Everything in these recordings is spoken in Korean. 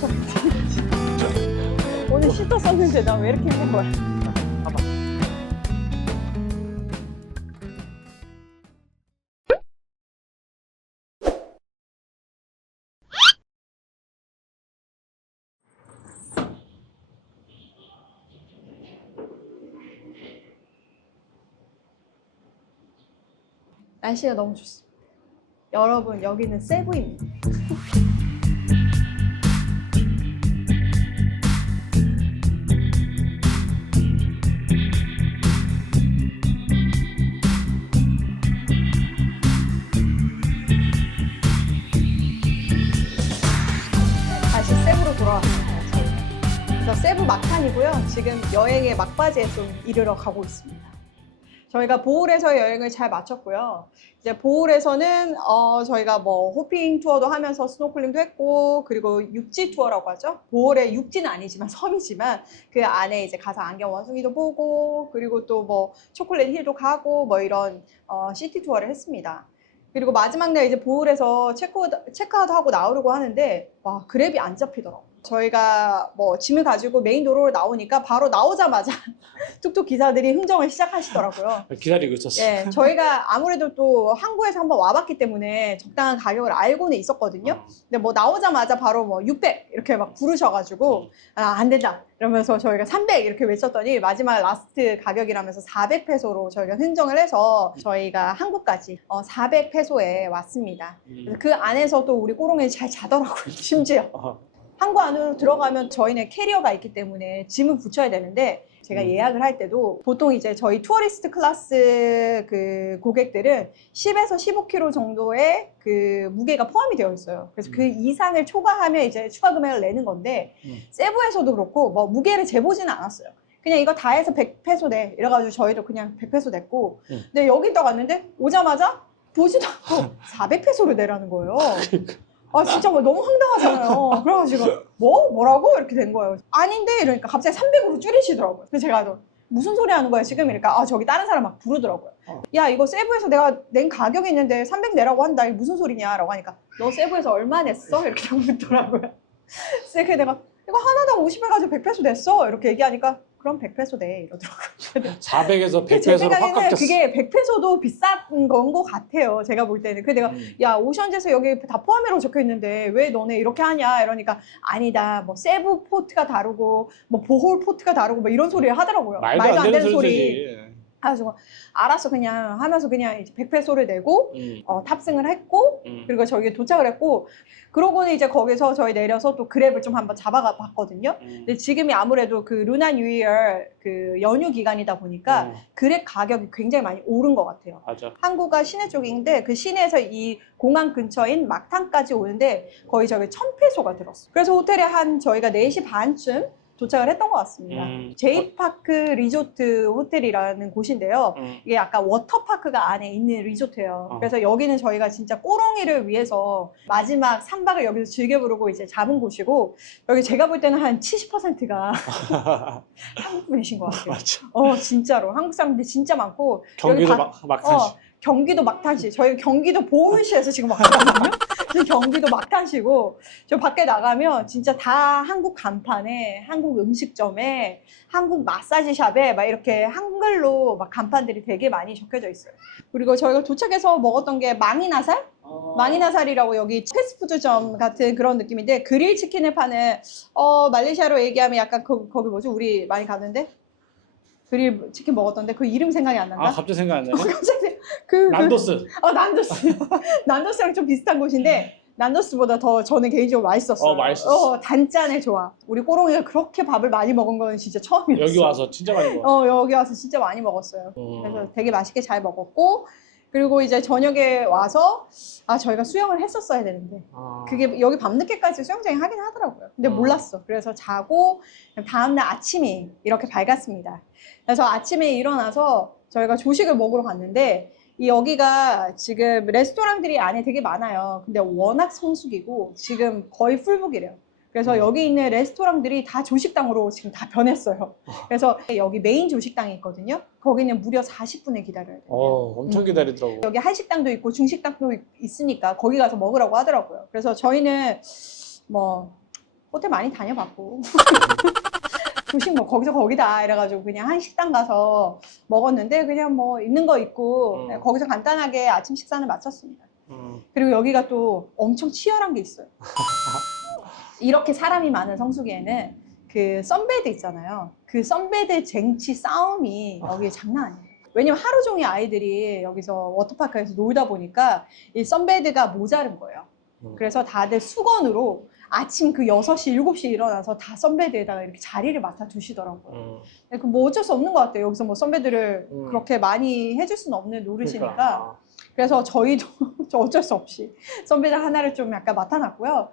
받아. 오늘 시도 썼는데 나 왜 이렇게 힘든 거야? 봐봐. 날씨가 너무 좋습니다. 여러분, 여기는 세부입니다. 다시 세부로 돌아왔습니다. 그래서 세부 막판이고요. 지금 여행의 막바지에 좀 이르러 가고 있습니다. 저희가 보홀에서 여행을 잘 마쳤고요. 이제 보홀에서는 저희가 뭐 호핑 투어도 하면서 스노클링도 했고, 그리고 육지 투어라고 하죠. 보홀의 육지는 아니지만 섬이지만 그 안에 이제 가서 안경 원숭이도 보고, 그리고 또 뭐 초콜릿 힐도 가고 뭐 이런 시티 투어를 했습니다. 그리고 마지막 날 이제 보홀에서 체크아웃 하고 나오려고 하는데 와, 그랩이 안 잡히더라고요. 저희가 뭐 짐을 가지고 메인 도로로 나오니까 바로 나오자마자 뚝뚝 기사들이 흥정을 시작하시더라고요. 기다리고 있었어. 예, 저희가 아무래도 또 항구에서 한번 와봤기 때문에 적당한 가격을 알고는 있었거든요. 근데 뭐 나오자마자 바로 뭐 600 이렇게 막 부르셔가지고 안 된다 이러면서 저희가 300 이렇게 외쳤더니 마지막 라스트 가격이라면서 400페소로 저희가 흥정을 해서 저희가 한국까지 400페소에 왔습니다. 그래서 그 안에서 또 우리 꼬롱이 잘 자더라고요. 심지어. 항구 안으로 들어가면 저희는 캐리어가 있기 때문에 짐을 붙여야 되는데 제가 예약을 할 때도 보통 이제 저희 투어리스트 클래스 그 고객들은 10에서 15kg 정도의 그 무게가 포함이 되어 있어요. 그래서 그 이상을 초과하면 이제 추가 금액을 내는 건데 세부에서도 그렇고 뭐 무게를 재보지는 않았어요. 그냥 이거 다 해서 100페소 내 이래가지고 저희도 그냥 100페소 냈고 근데 여기 딱 왔는데 오자마자 보지도 않고 400페소를 내라는 거예요. 아 진짜 너무 황당하잖아요. 그래가지고 뭐라고 이렇게 된 거예요. 아닌데 이러니까 갑자기 300으로 줄이시더라고요. 그래서 제가 무슨 소리 하는 거야 지금 이러니까 저기 다른 사람 막 부르더라고요. 야 이거 세부에서 내가 낸 가격이 있는데 300 내라고 한다. 이게 무슨 소리냐 라고 하니까 너 세부에서 얼마 냈어? 이렇게 묻더라고요. 그래서 내가 이거 하나당 50에 가지고 100페소 냈어 이렇게 얘기하니까 그럼 100페소 내 이러더라고요. 400에서 제 100페소로 확 생각에는 깎였어. 그게 100페소도 비싼 건 것 같아요. 제가 볼 때는. 그래서 내가 야 오션제에서 여기 다 포함이라고 적혀 있는데 왜 너네 이렇게 하냐 이러니까 아니다 뭐 세부 포트가 다르고 뭐 보홀 포트가 다르고 뭐 이런 소리를 하더라고요. 말도 안 되는 소리. 그래가지고 알았어 그냥 하면서 그냥 100페소를 내고 탑승을 했고 그리고 저기 도착을 했고 그러고는 이제 거기서 저희 내려서 또 그랩을 좀 한번 잡아가 봤거든요. 근데 지금이 아무래도 그 루나 뉴이어 그 연휴 기간이다 보니까 그랩 가격이 굉장히 많이 오른 것 같아요. 맞아. 항구가 시내 쪽인데 그 시내에서 이 공항 근처인 막탄까지 오는데 거의 저기 1000페소가 들었어요. 그래서 호텔에 한 저희가 4시 반쯤 도착을 했던 것 같습니다. 제이파크 리조트 호텔이라는 곳인데요. 이게 약간 워터파크가 안에 있는 리조트예요. 그래서 여기는 저희가 진짜 꼬롱이를 위해서 마지막 3박을 여기서 즐겨 부르고 이제 잡은 곳이고 여기 제가 볼 때는 한 70%가 한국 분이신 것 같아요. 맞아. 진짜로 한국 사람들이 진짜 많고 경기도 여기 막탄시. 경기도 막탄시. 저희 경기도 보은시에서 지금 왔거든요. 경기도 막탄시고 저 밖에 나가면 진짜 다 한국 간판에 한국 음식점에 한국 마사지샵에 막 이렇게 한글로 막 간판들이 되게 많이 적혀져 있어요. 그리고 저희가 도착해서 먹었던 게 망이나살? 망이나살이라고 여기 패스트푸드점 같은 그런 느낌인데 그릴 치킨을 파는 말레이시아로 얘기하면 약간 거기 뭐지? 우리 많이 가는데? 그릴 치킨 먹었던데 그 이름 생각이 안 난다? 갑자기 생각 안 나네. 갑자기 난도스. 난도스. 난도스랑 좀 비슷한 곳인데 난도스보다 더 저는 개인적으로 맛있었어요. 맛있었어. 단짠에 좋아. 우리 꼬롱이가 그렇게 밥을 많이 먹은 건 진짜 처음이었어. 여기 와서 진짜 많이 먹었어. 여기 와서 진짜 많이 먹었어요. 그래서 되게 맛있게 잘 먹었고 그리고 이제 저녁에 와서 저희가 수영을 했었어야 되는데 그게 여기 밤늦게까지 수영장에 하긴 하더라고요. 근데 몰랐어. 그래서 자고 다음날 아침이 이렇게 밝았습니다. 그래서 아침에 일어나서 저희가 조식을 먹으러 갔는데 여기가 지금 레스토랑들이 안에 되게 많아요. 근데 워낙 성수기고 지금 거의 풀북이래요. 그래서 여기 있는 레스토랑들이 다 조식당으로 지금 다 변했어요. 그래서 여기 메인 조식당이 있거든요. 거기는 무려 40분을 기다려야 돼요. 엄청 기다리더라고. 여기 한식당도 있고 중식당도 있으니까 거기 가서 먹으라고 하더라고요. 그래서 저희는 뭐 호텔 많이 다녀봤고 조식 뭐 거기서 거기다 이래가지고 그냥 한 식당 가서 먹었는데 그냥 뭐 있는 거 있고 그냥 거기서 간단하게 아침 식사는 마쳤습니다. 그리고 여기가 또 엄청 치열한 게 있어요. 이렇게 사람이 많은 성수기에는 그 선베드 있잖아요. 그 선베드 쟁취 싸움이 여기 장난 아니에요. 왜냐면 하루 종일 아이들이 여기서 워터파크에서 놀다 보니까 이 선베드가 모자른 거예요. 그래서 다들 수건으로 아침 그 6시, 7시에 일어나서 다 선베드에다가 이렇게 자리를 맡아 두시더라고요. 그 뭐 어쩔 수 없는 것 같아요. 여기서 뭐 선베드를 그렇게 많이 해줄 수는 없는 노릇이니까. 그러니까. 그래서 저희도 어쩔 수 없이 선베드 하나를 좀 약간 맡아놨고요.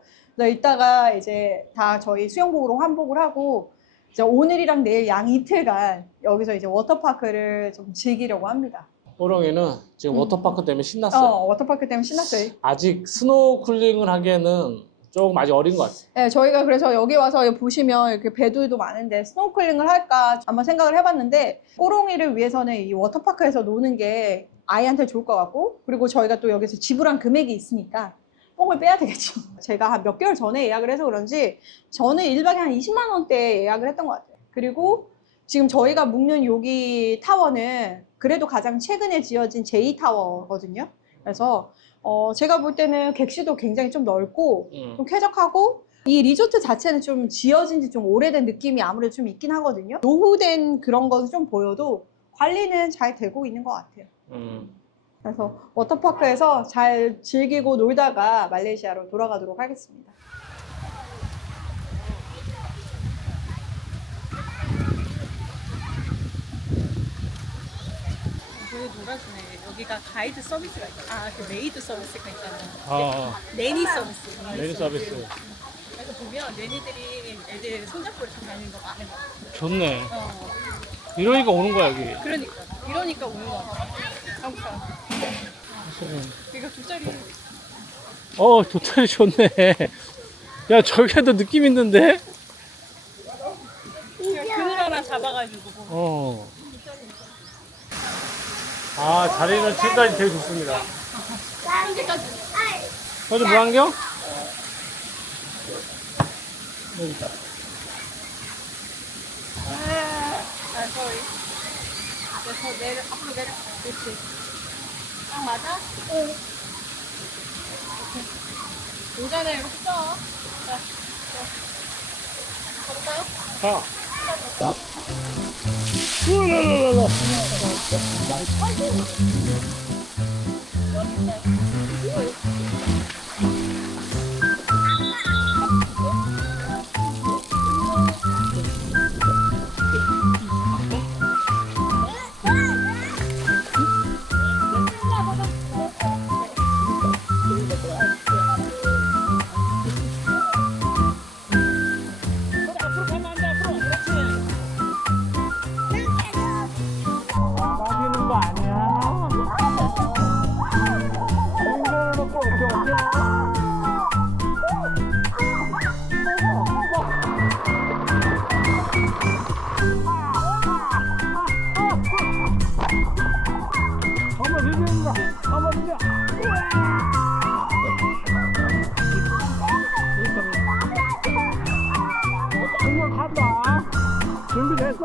이따가 이제 다 저희 수영복으로 환복을 하고 이제 오늘이랑 내일 양 이틀간 여기서 이제 워터파크를 좀 즐기려고 합니다. 호롱이는 지금 워터파크 때문에 신났어요. 워터파크 때문에 신났어요. 아직 스노클링을 하기에는 조금 아직 어린 것 같아요. 네, 저희가 그래서 여기 와서 보시면 이렇게 배들도 많은데 스노클링을 할까 한번 생각을 해봤는데 호롱이를 위해서는 이 워터파크에서 노는 게 아이한테 좋을 것 같고 그리고 저희가 또 여기서 지불한 금액이 있으니까 뽕을 빼야 되겠죠. 제가 한 몇 개월 전에 예약을 해서 그런지 저는 1박에 한 20만 원대 예약을 했던 것 같아요. 그리고 지금 저희가 묵는 여기 타워는 그래도 가장 최근에 지어진 J타워거든요. 그래서 제가 볼 때는 객실도 굉장히 좀 넓고 좀 쾌적하고 이 리조트 자체는 좀 지어진 지 좀 오래된 느낌이 아무래도 좀 있긴 하거든요. 노후된 그런 건 좀 보여도 관리는 잘 되고 있는 것 같아요. 그래서 워터파크에서 잘 즐기고 놀다가 말레이시아로 돌아가도록 하겠습니다. 되게 놀아주네. 여기가 가이드 서비스가 있어. 그 메이드 서비스가 있잖아. 내니 서비스. 메뉴 서비스. 그래서 보면 내니들이 애들 손잡고 이렇게 다니는 거 많은 거 같아. 좋네. 이러니까 오는 거야, 여기. 이러니까 오는 거 같아. 항상. 이거 돗자리. 돗자리 좋네. 야, 저기에도 느낌 있는데? 그늘 하나 잡아가지고. 자리는 지금까지 되게 좋습니다. 현재까지. 저도 무안경? 여기 있다. sorry. 앞으로 내려. 그렇지. 딱 맞아? 응. 오전에 이렇게 써. 자, 걸을까요? 우라라라라. 나기는 거 아니야. 빙고를 먹고 어쩌고. 어머 들린다. 어머 들려. 이거 간다. 준비됐어?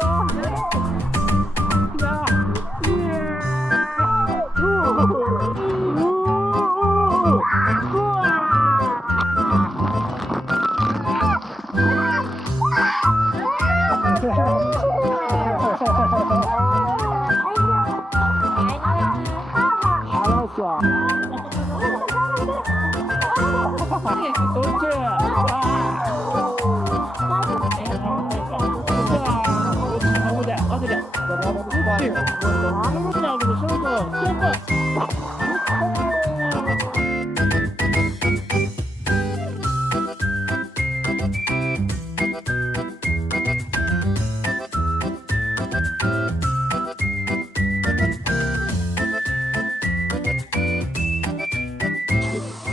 야. 알았어.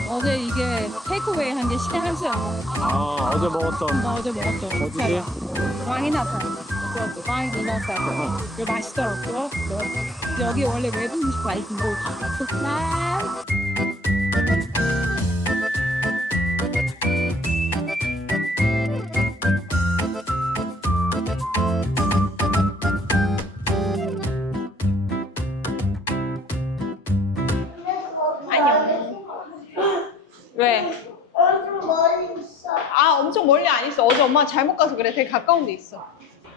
어제 이게 테이크어웨이 한 게 시간 한수야. 어제 먹었던. 어제 먹었죠. 어디지? 왕이나사. 왕이나사. 이거 맛있더라고요. 여기 원래 외국 음식 많이 든 거. 엄마 잘못 가서 그래. 되게 가까운 데 있어.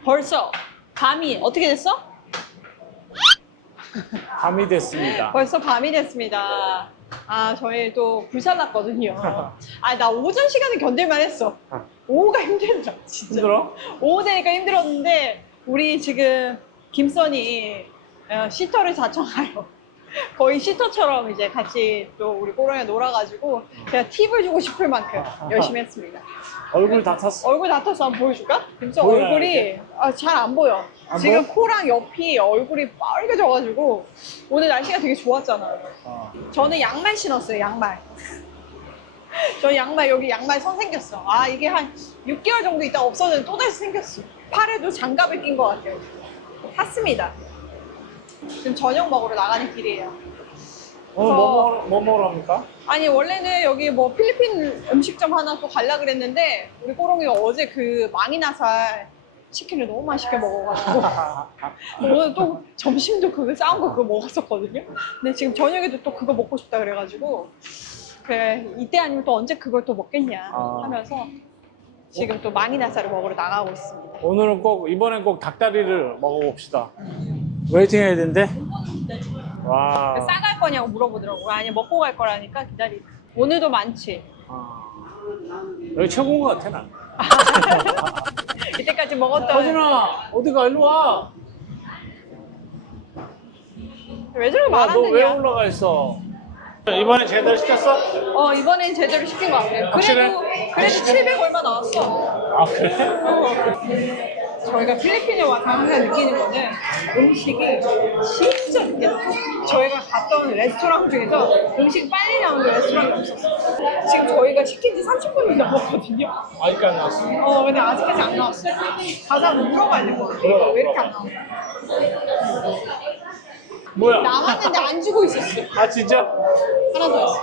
벌써 밤이 어떻게 됐어? 밤이 됐습니다. 벌써 밤이 됐습니다. 아, 저희 또 불살났거든요. 아, 나 오전 시간은 견딜만 했어. 오후가 힘들더라, 진짜. 힘들어? 오후 되니까 힘들었는데, 우리 지금 김선이 시터를 자청하여 거의 시터처럼 이제 같이 또 우리 꼬롱이가 놀아가지고 제가 팁을 주고 싶을 만큼 열심히 했습니다. 얼굴 다 탔어. 얼굴 나타서 한번 보여줄까? 김선 보여요, 얼굴이 잘 안 보여. 안 지금 보여? 코랑 옆이 얼굴이 빨개져가지고 오늘 날씨가 되게 좋았잖아요. 저는 양말 신었어요, 양말. 저 양말, 여기 양말 선 생겼어. 아, 이게 한 6개월 정도 있다 없어졌는데 또다시 생겼어. 팔에도 장갑을 낀 것 같아요. 샀습니다. 지금 저녁 먹으러 나가는 길이에요. 오늘 뭐 먹으러 합니까? 아니, 원래는 여기 뭐 필리핀 음식점 하나 또 가려고 그랬는데 우리 꼬롱이가 어제 그 망이나살 치킨을 너무 맛있게 먹어가지고 오늘 또 점심도 그거 싸운 거 그거 먹었었거든요. 근데 지금 저녁에도 또 그거 먹고 싶다 그래가지고 그래, 이때 아니면 또 언제 그걸 또 먹겠냐 하면서 지금 또 망이나살을 먹으러 나가고 있습니다. 오늘은 이번엔 꼭 닭다리를 먹어봅시다. 웨이팅 해야 된대? 와. 싸갈 거냐고 물어보더라고. 아니, 먹고 갈 거라니까 기다리. 오늘도 많지. 여기 최고인 것 같아, 난. 이때까지 먹었던. 서준아, 어디가? 일로 와. 왜 저렇게 너 왜 말하느냐? 올라가 있어? 이번에 제대로 시켰어? 이번엔 제대로 시킨 것 같아요. 확실해? 그래도 700 얼마 나왔어. 아, 그래? 저희가 필리핀에 와서 항상 느끼는 거는 음식이 진짜 느껴요. 저희가 갔던 레스토랑 중에서 음식 빨리 나오는 레스토랑이 없었어요. 지금 저희가 시킨 지 30분이 넘었거든요. 아직까지 안 나왔어. 근데 아직까지 안 나왔어요. 가서 한번 물어봐야 될 것 같아요. 왜 이렇게 안 나오나? 뭐야? 남았는데 안 주고 있었어요. 아, 진짜? 하나 더 있어.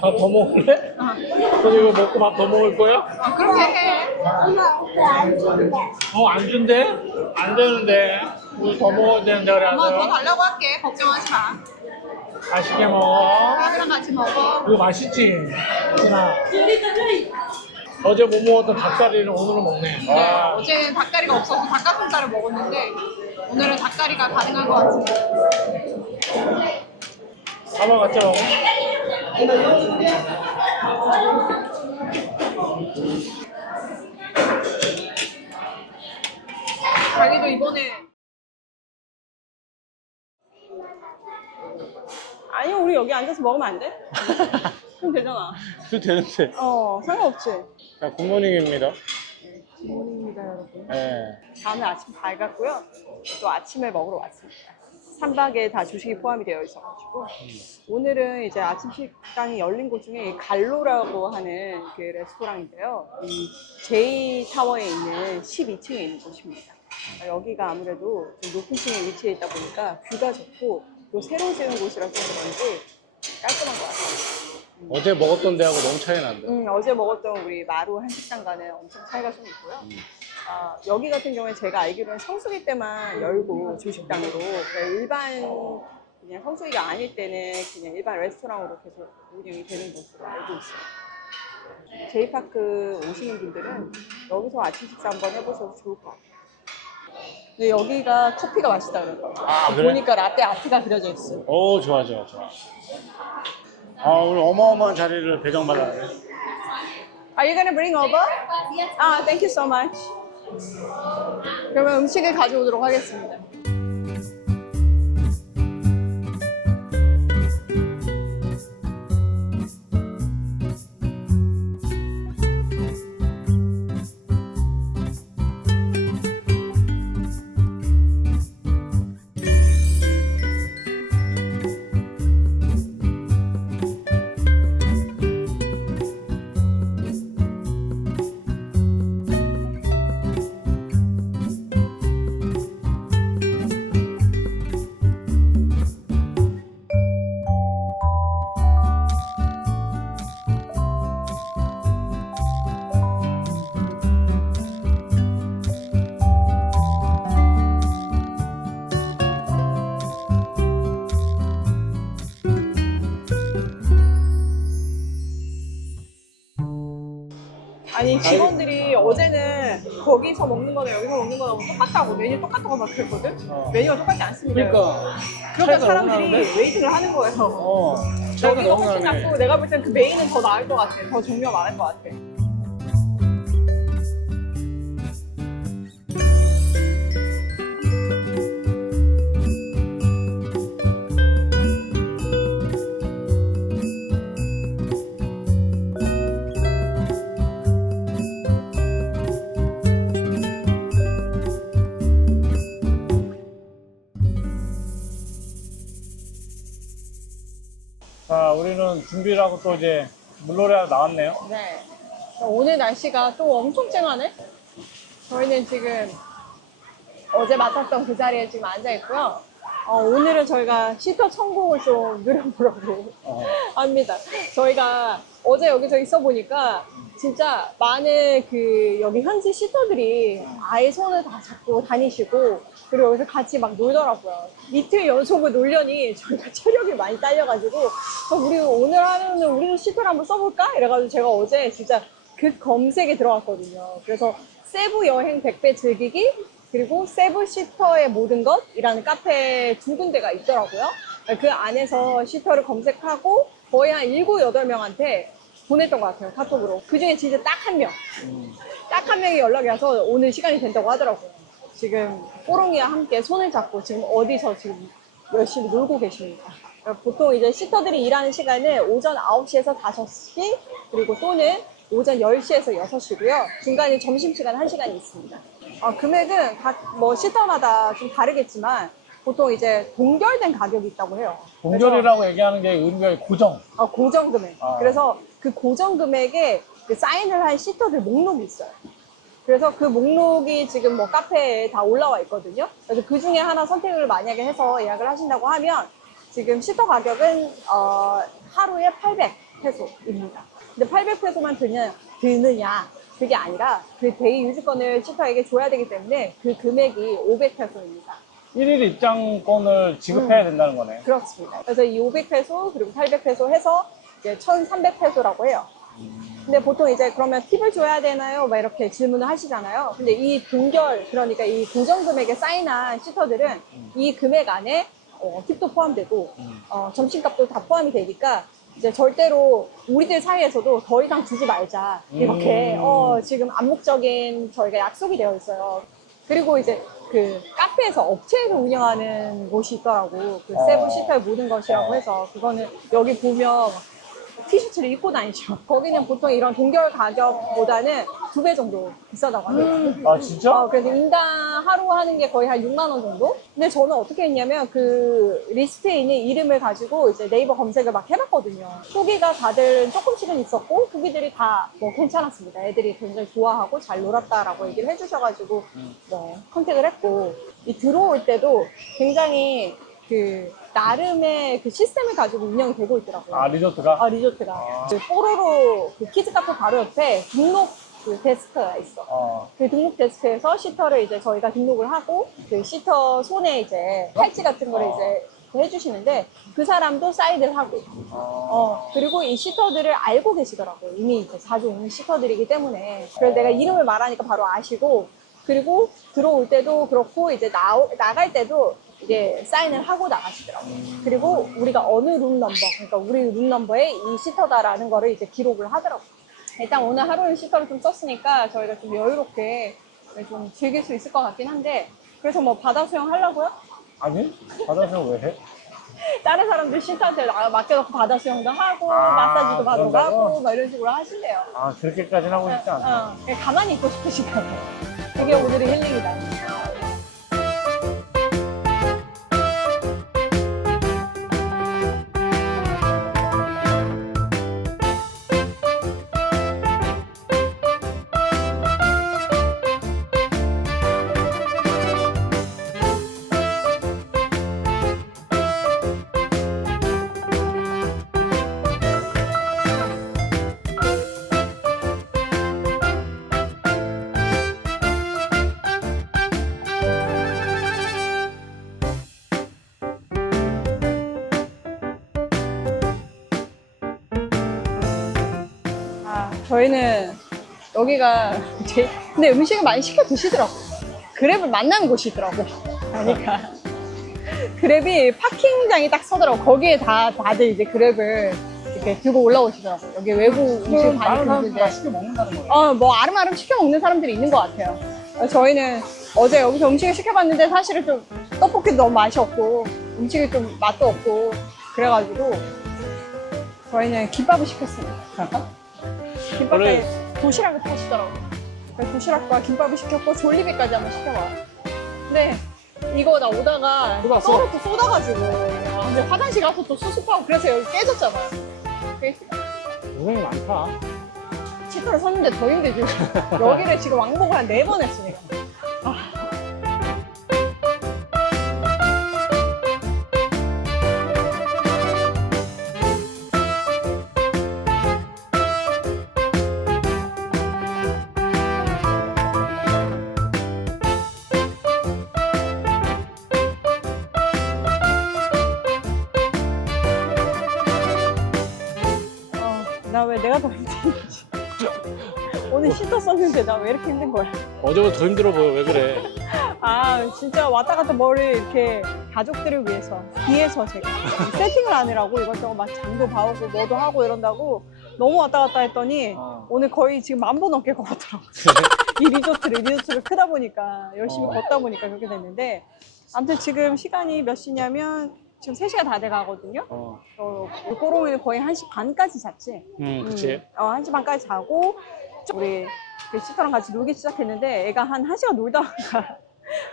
밥 더 먹을래? 너 이거 먹고 밥 더 먹을 거야? 그렇게 해. 안 준대? 안 되는데. 우리 더 먹어야 되는데, 그래. 엄마 더 달라고 할게. 걱정하지 마. 맛있게 먹어. 밥이랑 같이 먹어. 이거 맛있지? 누나. 어제 못 먹었던 닭다리를 오늘은 먹네. 네, 어제 닭다리가 없어서 닭가슴살을 먹었는데 오늘은 닭다리가 가능한 것 같습니다. 가만 갖자 먹어. 자기도 이번에 아니 우리 여기 앉아서 먹으면 안 돼? 그럼 되잖아. 그래도 되는데. 상관없지. 자, 굿모닝입니다. 굿모닝입니다 여러분. 네. 다음날 아침 밝았고요. 또 아침을 먹으러 왔습니다. 3박에 다 주식이 포함이 되어 있어가지고 오늘은 이제 아침 식당이 열린 곳 중에 이 갈로라고 하는 그 레스토랑인데요. 이 J타워에 있는 12층에 있는 곳입니다. 여기가 아무래도 좀 높은 층에 위치해 있다 보니까 뷰가 좋고 또 새로 지은 곳이라서 그런지 깔끔한 것 같아요. 어제 먹었던 데하고 너무 차이 난다. 어제 먹었던 우리 마루 한식당과는 엄청 차이가 좀 있고요. 여기 같은 경우에 제가 알기로는 성수기 때만 열고 조식당으로 그러니까 일반 그냥 성수기가 아닐 때는 그냥 일반 레스토랑으로 계속 운영이 되는 것으로 알고 있어요. J파크 오시는 분들은 여기서 아침 식사 한번 해보셔도 좋을 것 같아요. 근데 여기가 커피가 맛있다 그래요. 그래? 보니까 라떼 아트가 그려져 있어요. 오, 좋아. 오늘 어마어마한 자리를 배정받았네. Are you gonna bring over? Thank you so much. 그러면 음식을 가져오도록 하겠습니다. 아니 직원들이 어제는 거기서 먹는 거나 여기서 먹는 거나 똑같다고 메뉴 똑같다고 막 그랬거든? 메뉴가 똑같지 않습니다. 그러니까 그러니까 차이가 너무 사람들이 나는데? 웨이팅을 하는 거예요. 차이가 여기가 너무 훨씬 나네. 낫고 내가 볼 땐 그 메인은 더 나을 것 같아. 더 종류가 많을 것 같아. 자, 우리는 준비를 하고 또 이제 물놀이하러 나왔네요. 네. 오늘 날씨가 또 엄청 쨍하네? 저희는 지금 어제 맡았던 그 자리에 지금 앉아 있고요. 오늘은 저희가 시터 천국을 좀 누려보려고 합니다. 저희가 어제 여기서 있어 보니까 진짜 많은 그 여기 현지 시터들이 아예 손을 다 잡고 다니시고 그리고 여기서 같이 막 놀더라고요. 이틀 연속을 놀려니 저희가 체력이 많이 딸려가지고 우리 오늘 하면은 우리도 시터를 한번 써볼까? 이래가지고 제가 어제 진짜 그 검색에 들어갔거든요. 그래서 세부 여행 100배 즐기기 그리고 세부 시터의 모든 것이라는 카페 두 군데가 있더라고요. 그 안에서 시터를 검색하고 거의 한 7, 8명한테 보냈던 것 같아요, 카톡으로. 그 중에 진짜 딱 한 명. 딱 한 명이 연락이 와서 오늘 시간이 된다고 하더라고요. 지금 뽀롱이와 함께 손을 잡고 지금 어디서 지금 열심히 놀고 계십니다. 보통 이제 시터들이 일하는 시간은 오전 9시에서 5시, 그리고 또는 오전 10시에서 6시고요. 중간에 점심시간 1시간이 있습니다. 금액은 각 뭐 시터마다 좀 다르겠지만 보통 이제 동결된 가격이 있다고 해요. 동결이라고 얘기하는 게 의미가 고정. 고정 금액. 아. 그래서 그 고정 금액에 그 사인을 한 시터들 목록이 있어요. 그래서 그 목록이 지금 뭐 카페에 다 올라와 있거든요. 그래서 그 중에 하나 선택을 만약에 해서 예약을 하신다고 하면 지금 시터 가격은 하루에 800페소입니다. 근데 800페소만 드느냐 그게 아니라 그 데이 유지권을 시터에게 줘야 되기 때문에 그 금액이 500페소입니다. 1일 입장권을 지급해야 된다는 거네. 그렇습니다. 그래서 이 500페소 그리고 800페소 해서 이제 1,300페소라고 해요. 근데 보통 이제 그러면 팁을 줘야 되나요? 막 이렇게 질문을 하시잖아요. 근데 이 동결, 그러니까 이 고정 금액에 사인한 시터들은 이 금액 안에 팁도 포함되고 점심값도 다 포함이 되니까 이제 절대로 우리들 사이에서도 더 이상 주지 말자 이렇게 지금 암묵적인 저희가 약속이 되어 있어요. 그리고 이제 그 카페에서 업체에서 운영하는 곳이 있더라고. 그 세부 시터의 모든 것이라고 해서 그거는 여기 보면 티셔츠를 입고 다니죠. 거기는 보통 이런 동결 가격보다는 2배 정도 비싸다고 하더라고요. 아, 진짜? 그래서 인당 하루 하는 게 거의 한 6만 원 정도? 근데 저는 어떻게 했냐면 그 리스트에 있는 이름을 가지고 이제 네이버 검색을 막 해봤거든요. 후기가 다들 조금씩은 있었고 후기들이 다 뭐 괜찮았습니다. 애들이 굉장히 좋아하고 잘 놀았다라고 얘기를 해주셔가지고 뭐 컨택을 했고 이 들어올 때도 굉장히 그 나름의 그 시스템을 가지고 운영이 되고 있더라고요. 아, 리조트가? 리조트가. 그 뽀로로 그 키즈 카페 바로 옆에 등록 그 데스크가 있어. 그 등록 데스크에서 시터를 이제 저희가 등록을 하고 그 시터 손에 이제 팔찌 같은 거를 이제 해주시는데 그 사람도 사인을 하고 그리고 이 시터들을 알고 계시더라고요. 이미 이제 자주 오는 시터들이기 때문에. 그래서 내가 이름을 말하니까 바로 아시고 그리고 들어올 때도 그렇고 이제 나갈 때도 이게 사인을 하고 나가시더라고요. 그리고 우리가 어느 룸 넘버, 그러니까 우리 룸 넘버에 이 시터다라는 거를 이제 기록을 하더라고요. 일단 오늘 하루는 시터를 좀 썼으니까 저희가 좀 여유롭게 좀 즐길 수 있을 것 같긴 한데 그래서 뭐 바다 수영 하려고요? 아니? 바다 수영 왜 해? 다른 사람들 시터한테 맡겨놓고 바다 수영도 하고 마사지도 받으러 그런다고? 가고 막 이런 식으로 하실래요. 아, 그렇게까지는 하고 싶지 않아. 그냥 가만히 있고 싶으시다고. 그게 오늘의 힐링이다. 저희는 여기가 근데 음식을 많이 시켜 드시더라고. 그랩을 만나는 곳이더라고. 그러니까 그랩이 파킹장이 딱 서더라고. 거기에 다들 이제 그랩을 이렇게 들고 올라오시더라고. 여기 외부 음식 많이 드는데 시켜 먹는다는 거예요. 뭐 아름아름 시켜 먹는 사람들이 있는 것 같아요. 저희는 어제 여기서 음식을 시켜봤는데 사실은 좀 떡볶이도 너무 맛이 없고 음식이 좀 맛도 없고 그래가지고 저희는 김밥을 시켰습니다. 김밥에 도시락을 파시더라고요. 그래서 도시락과 김밥을 시켰고 졸리비까지 한번 시켜봐. 근데 이거 나 오다가 떨어져 쏟아가지고 근데 화장실 가서 또 수습하고 그래서 여기 깨졌잖아요. 고생이 많다. 시터를 섰는데 더 힘들지. 여기를 지금 왕복을 한 4번 했으니까. 나 왜 내가 더 힘든지. 오늘 시터 썼는데 나 왜 이렇게 힘든 거야? 어제보다 더 힘들어 보여. 왜 그래? 아 진짜 왔다 갔다 머리 이렇게 가족들을 위해서 뒤에서 제가 세팅을 하느라고 이것저것 막 장도 봐오고 뭐도 하고 이런다고 너무 왔다 갔다 했더니 오늘 거의 지금 10,000보 넘게 걸었더라고요. 이 리조트를 크다 보니까 열심히 걷다 보니까 그렇게 됐는데 아무튼 지금 시간이 몇 시냐면 지금 3시가 다 돼가거든요. 꼬롱이는 거의 1시 반까지 잤지. 그치. 1시 반까지 자고 우리 그 시터랑 같이 놀기 시작했는데 애가 한 1시간 놀다가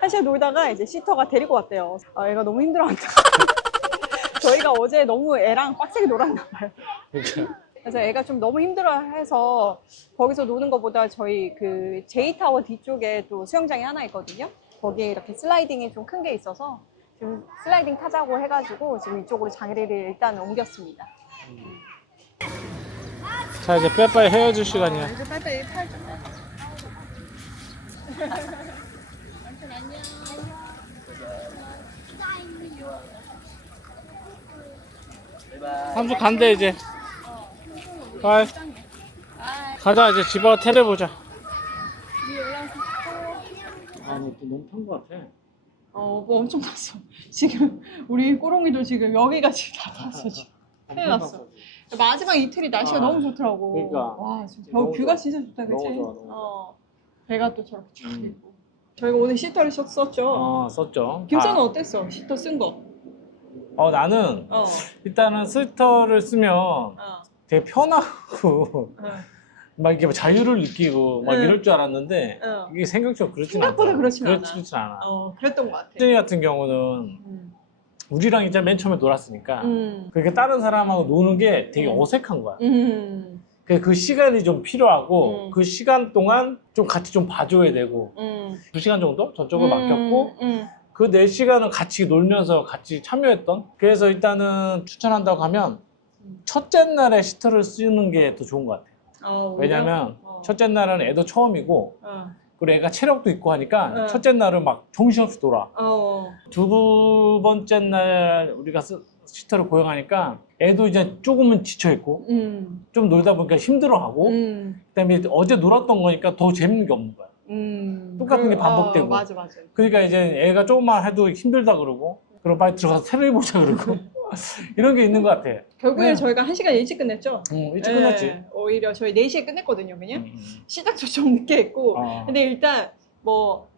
1시간 놀다가 이제 시터가 데리고 왔대요. 애가 너무 힘들어한다. 저희가 어제 너무 애랑 빡세게 놀았나 봐요. 그래서 애가 좀 너무 힘들어해서 거기서 노는 것보다 저희 그 J타워 뒤쪽에 또 수영장이 하나 있거든요. 거기에 이렇게 슬라이딩이 좀 큰 게 있어서 지금 슬라이딩 타자고 해가지고 지금 이쪽으로 장애리를 일단 옮겼습니다. 자, 이제 빼빠이 헤어질 시간이야. 이제 빨리 팔 좀. 삼수 간대 이제. 빠이. 가자 이제 집 와서 테레 보자. 아니 또 너무 탄 것 같아. 뭐 엄청 탔어. 지금 우리 꼬롱이도 지금 여기가 지금 다 탔어 지금. 큰일 났어. 마지막 이틀이 날씨가 너무 좋더라고. 그러니까. 와, 진짜 뷰가 진짜 좋다, 그치? 너무 좋아, 너무 좋아. 배가 또 저렇게 쫙 있고. 저희가 오늘 시터를 썼죠. 썼죠. 김선은 어땠어? 시터 쓴 거? 나는 어. 일단은 스위터를 쓰면 되게 편하고 막 이렇게 자유를 느끼고 막 응. 이럴 줄 알았는데 응. 이게 생각처럼 그렇진 않아. 생각보다 그렇진 않아. 그렇지 않아. 그랬던 것 같아. 시즌이 같은 경우는 우리랑 이제 맨 처음에 놀았으니까 그렇게 다른 사람하고 노는 게 되게 어색한 거야. 그 시간이 좀 필요하고 그 시간 동안 좀 같이 좀 봐줘야 되고 2시간 정도 저쪽을 맡겼고 그 4시간은 같이 놀면서 같이 참여했던. 그래서 일단은 추천한다고 하면 첫째 날에 시터를 쓰는 게 더 좋은 것 같아요. 왜냐면 첫째 날은 애도 처음이고 그리고 애가 체력도 있고 하니까 첫째 날은 막 정신없이 놀아. 두 번째 날 우리가 시터를 고용하니까 애도 이제 조금은 지쳐있고 좀 놀다 보니까 힘들어하고 그다음에 어제 놀았던 거니까 더 재밌는 게 없는 거야. 똑같은 게 반복되고. 맞아. 그러니까 이제 애가 조금만 해도 힘들다 그러고 그럼 빨리 들어가서 테레비 보자 그러고 이런 게 있는 것 같아. 결국에 네. 저희가 1시간 일찍 끝냈죠? 일찍 끝났지. 오히려 저희 4시에 끝냈거든요, 그냥. 시작도 좀 늦게 했고. 근데 일단 뭐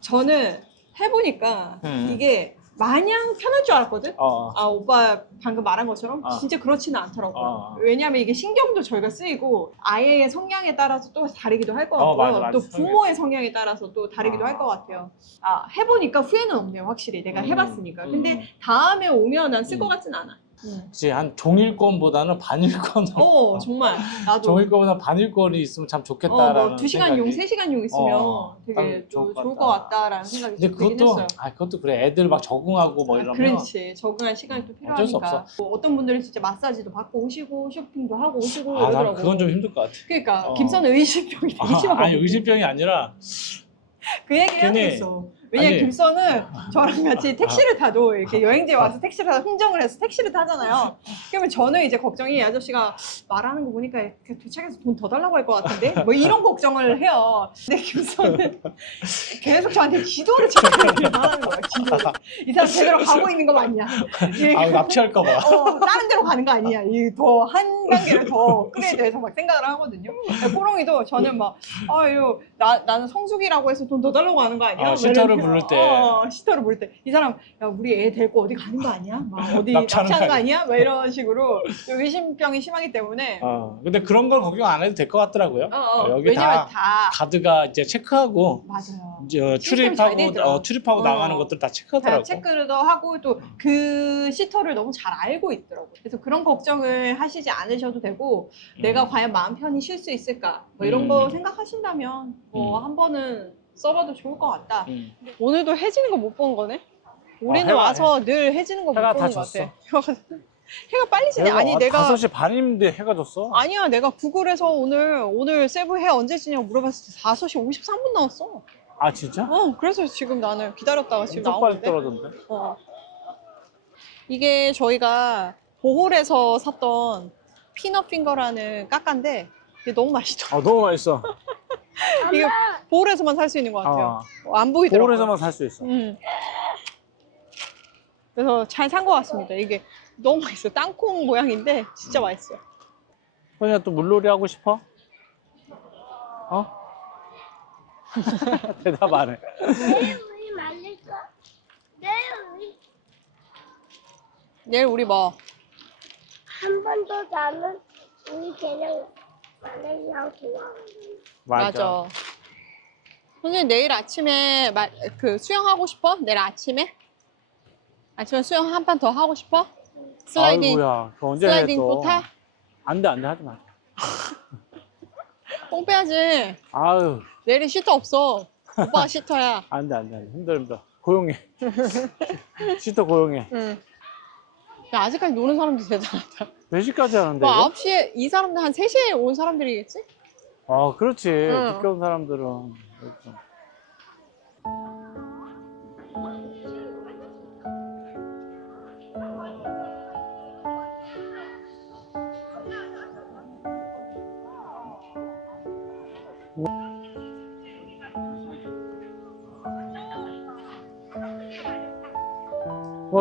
저는 해보니까 이게 마냥 편할 줄 알았거든? 오빠 방금 말한 것처럼 진짜 그렇지는 않더라고요. 왜냐하면 이게 신경도 저희가 쓰이고 아이의 성향에 따라서 또 다르기도 할 것 같고요. 맞아. 또 부모의 성향에 따라서 또 다르기도 할 것 같아요. 해보니까 후회는 없네요, 확실히. 내가 해봤으니까. 근데 다음에 오면 난 쓸 것 같진 않아. 그치, 한 종일권보다는 반일권. 정말. 나도. 종일권보다 반일권이 있으면 참 좋겠다라는 뭐 2시간용, 생각이. 3시간용 있으면 되게 딱 좋을 좋을 것 것 같다라는 생각이 근데 들긴 그것도 했어요. 그것도 그래. 애들 막 적응하고 뭐 이러면 그렇지. 적응할 시간이 또 어쩔 수 필요하니까. 없어. 뭐 어떤 분들은 진짜 마사지도 받고 오시고 쇼핑도 하고 오시고 난 이러더라고. 그건 좀 힘들 것 같아. 그러니까 김선은 의심병이 되게 심하고 아니 의심병이 아니라 그 얘기를 하고 괜히 있어. 왜냐면 아니. 김선은 저랑 같이 택시를 타도 이렇게 여행지에 와서 택시를 타서 흥정을 해서 택시를 타잖아요. 그러면 저는 이제 걱정이 이 아저씨가 말하는 거 보니까 이렇게 도착해서 돈 더 달라고 할 것 같은데 뭐 이런 걱정을 해요. 근데 김선은 계속 저한테 지도를 체크하는 거예요. 지도를. 이 사람 제대로 가고 있는 거 맞냐? 아, 납치할까봐. 다른 데로 가는 거 아니야? 이 더 한 단계를 더 업그레이드 해서 막 생각을 하거든요. 뽀롱이도 저는 막 아유 나는 성숙이라고 해서 돈 더 달라고 하는 거 아니야? 시터를 막 부를 때. 시터를 부를 때 이 사람 야 우리 애 데리고 어디 가는 거 아니야? 막 어디 납치하는 납치하는 거 거 아니야? 막 이런 식으로 좀 의심병이 심하기 때문에 근데 그런 걸 걱정 안 해도 될 것 같더라고요. 여기 왜냐면 다 가드가 이제 체크하고 맞아요. 이제 시스템이 잘 돼 있더라고. 출입하고 나가는 것들 다 다 체크하더라고. 체크도 하고 또 그 시터를 너무 잘 알고 있더라고요. 그래서 그런 걱정을 하시지 않으셔도 되고 내가 과연 마음 편히 쉴 수 있을까 뭐 이런 거 생각하신다면 뭐 한 번은 써봐도 좋을 것 같다. 오늘도 해지는 거 못 본 거네? 우리는 해가- 와서 늘 해지는 거 못 해가 보는 다 것 같아. 해가 빨리 지네. 내가 아니 내가 5시 반인데 해가 졌어. 아니야 내가 구글에서 오늘 세부 해 언제 지냐고 물어봤을 때 5시 53분 나왔어. 아 진짜? 그래서 지금 나는 기다렸다가 지금 엄청 빨리 나오는데. 떨어졌는데. 이게 저희가 보홀에서 샀던 피넛핑거라는 까까인데 이게 너무 맛있더라고요. 너무 맛있어. 이게 보홀에서만 살 수 있는 것 같아요. 어. 안 보이더라고요. 서울에서만 살 수 있어. 그래서 잘 산 것 같습니다. 이게 너무 맛있어요. 땅콩 모양인데 진짜 맛있어요. 선이야 또 물놀이 하고 싶어? 대답 안 해. 내일 우리 말릴까? 내일 우리 내일 우리 뭐? 한 번 더 자면 우리 그냥 말리랑 좋아. 맞아. 선생님 내일 아침에 그 수영하고 싶어? 내일 아침에? 아침에 수영 한 판 더 하고 싶어? 슬라이딩 아이고야, 그거 언제 슬라이딩 해 또? 또 타? 안 돼, 하지 마. 뽕 빼야지. 아유, 내일은 시터 없어. 오빠가 시터야. 안 돼. 힘들어. 고용해. 시터 고용해. 응. 야, 아직까지 노는 사람도 대단하다. 몇 시까지 하는데? 뭐 이거? 9시에 이 사람들 한 3시에 온 사람들이겠지? 그렇지. 응. 늦게 온 사람들은. 그렇죠.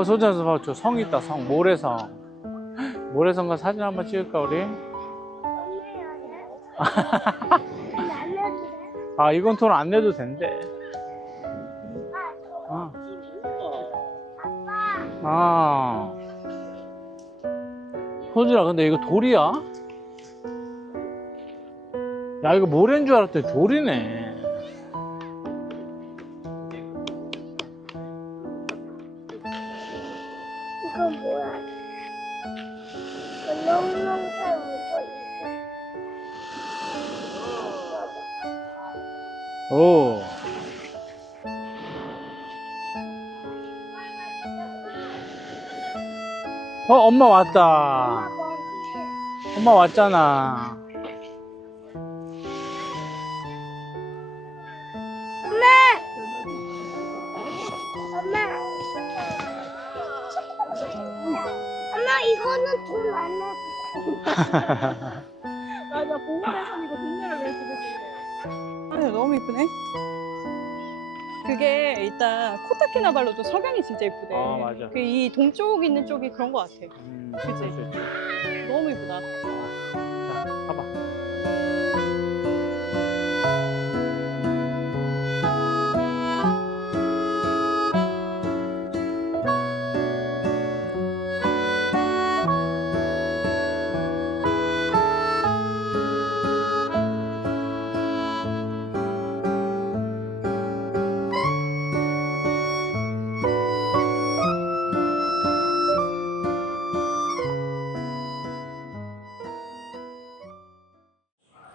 소자에서 봐, 저 성 있다, 성. 모래성. 모래성 가 사진 한번 찍을까, 우리? 나는 이건 돈 안 내도 된대. 소준아, 근데 이거 돌이야? 야, 이거 모래인 줄 알았더니 돌이네. 이건 뭐야? 롱롱 잘 묻어있어. 오. 엄마 왔다. 엄마 왔잖아. 엄마 이거는 돈 안 내. 맞아, 보홀에서 이거 돈 내라 그래, 집에. 너무 이쁘네. 그게 일단 코타키나발루도 석양이 진짜 이쁘대. 맞아. 이 동쪽 있는 쪽이 그런 것 같아. 그치? 그치. 너무 이쁘다. 자, 가봐.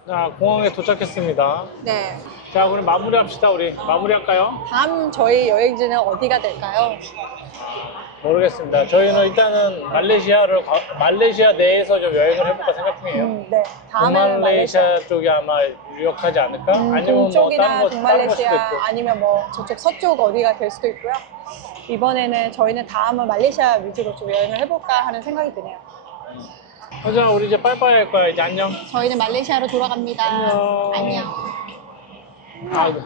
자, 공항에 도착했습니다. 네. 자, 그럼 마무리합시다, 우리. 마무리할까요? 다음 저희 여행지는 어디가 될까요? 모르겠습니다. 저희는 일단은 말레이시아 내에서 좀 여행을 해볼까 생각 중이에요. 네. 다음에는 동말레이시아 쪽이 아마 유력하지 않을까? 아니면 뭐 동쪽이나 다른 거 수도 동말레이시아 있고. 아니면 뭐 저쪽 서쪽 어디가 될 수도 있고요. 이번에는 저희는 다음은 말레이시아 위주로 좀 여행을 해볼까 하는 생각이 드네요. 허정아, 우리 이제 빠이빠이 할 거야. 이제 안녕. 저희는 말레이시아로 돌아갑니다. 안녕. 안녕. 아이고.